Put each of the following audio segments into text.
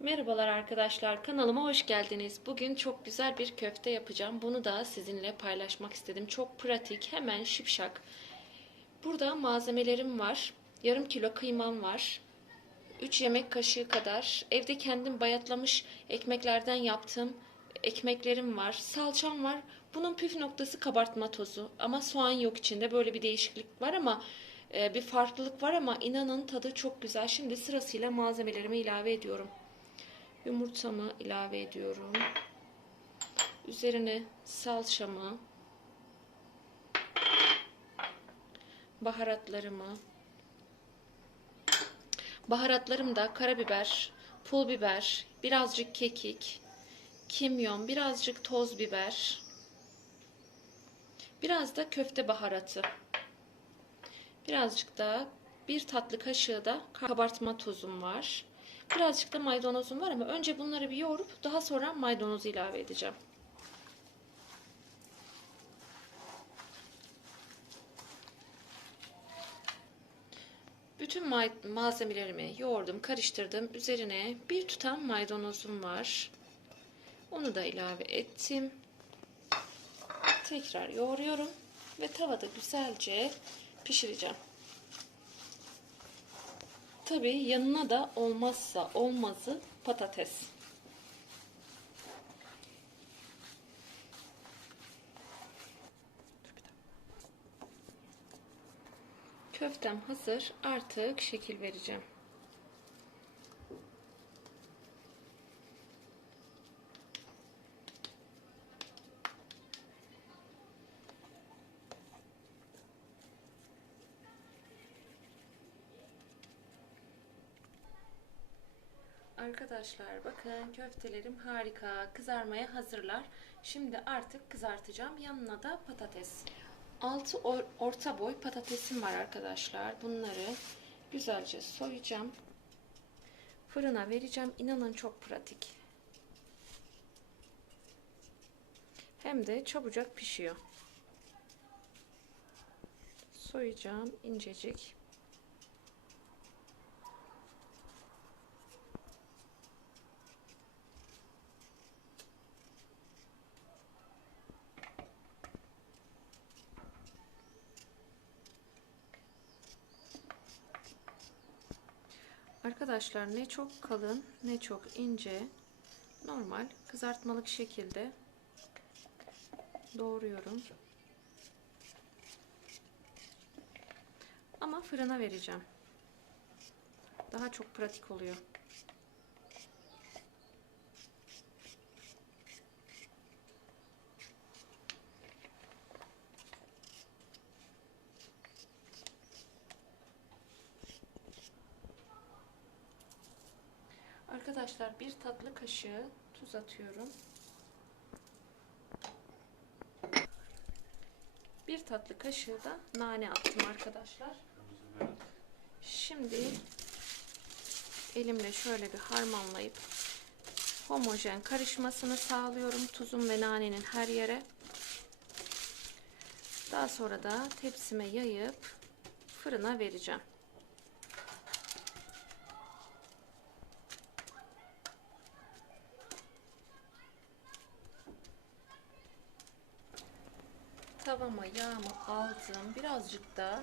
Merhabalar arkadaşlar kanalıma hoş geldiniz. Bugün çok güzel bir köfte yapacağım. Bunu da sizinle paylaşmak istedim. Çok pratik hemen şipşak. Burada malzemelerim var. Yarım kilo kıymam var. 3 yemek kaşığı kadar evde kendim bayatlamış ekmeklerden yaptığım ekmeklerim var. Salçam var. Bunun püf noktası kabartma tozu. Ama soğan yok içinde. Böyle bir değişiklik var ama e, bir farklılık var ama inanın tadı çok güzel. Şimdi sırasıyla malzemelerimi ilave ediyorum. Yumurtamı ilave ediyorum. Üzerine salçamı, baharatlarımı, baharatlarım da karabiber, pul biber, birazcık kekik, kimyon, birazcık toz biber, biraz da köfte baharatı, birazcık da bir tatlı kaşığı da kabartma tozum var. Birazcık da maydanozum var ama önce bunları bir yoğurup daha sonra maydanozu ilave edeceğim. Bütün malzemelerimi yoğurdum, karıştırdım. Üzerine bir tutam maydanozum var. Onu da ilave ettim. Tekrar yoğuruyorum ve tavada güzelce pişireceğim. Tabii yanına da olmazsa olmazı patates. Köftem hazır. Artık şekil vereceğim. Arkadaşlar bakın köftelerim harika kızarmaya hazırlar. Şimdi artık kızartacağım. Yanına da patates. 6 or orta boy patatesim var arkadaşlar. Bunları güzelce soyacağım. Fırına vereceğim. İnanın çok pratik. Hem de çabucak pişiyor. Soyacağım incecik. Arkadaşlar ne çok kalın ne çok ince normal kızartmalık şekilde doğruyorum. Ama fırına vereceğim. Daha çok pratik oluyor. Arkadaşlar bir tatlı kaşığı tuz atıyorum. Bir tatlı kaşığı da nane attım arkadaşlar. Şimdi elimle şöyle bir harmanlayıp homojen karışmasını sağlıyorum. Tuzun ve nanenin her yere. Daha sonra da tepsime yayıp fırına vereceğim. Tavama yağımı aldım. Birazcık da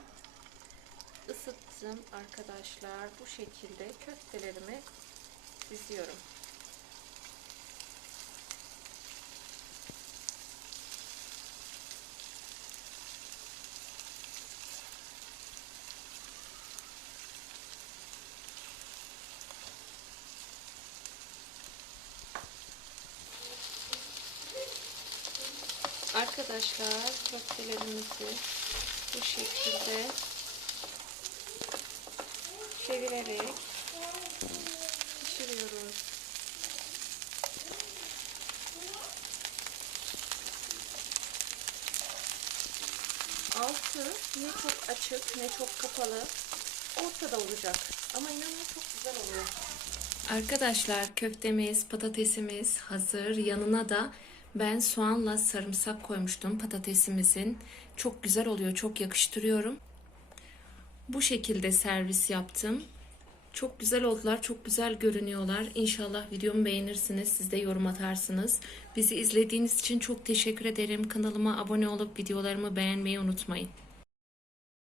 ısıttım arkadaşlar. Bu şekilde köftelerimi diziyorum. Arkadaşlar köftelerimizi bu şekilde çevirerek pişiriyoruz. Altı ne çok açık ne çok kapalı ortada olacak. Ama inanın çok güzel oluyor. Arkadaşlar köftemiz, patatesimiz hazır. Yanına da ben soğanla sarımsak koymuştum patatesimizin. Çok güzel oluyor, çok yakıştırıyorum. Bu şekilde servis yaptım. Çok güzel oldular, çok güzel görünüyorlar. İnşallah videomu beğenirsiniz, siz de yorum atarsınız. Bizi izlediğiniz için çok teşekkür ederim. Kanalıma abone olup videolarımı beğenmeyi unutmayın.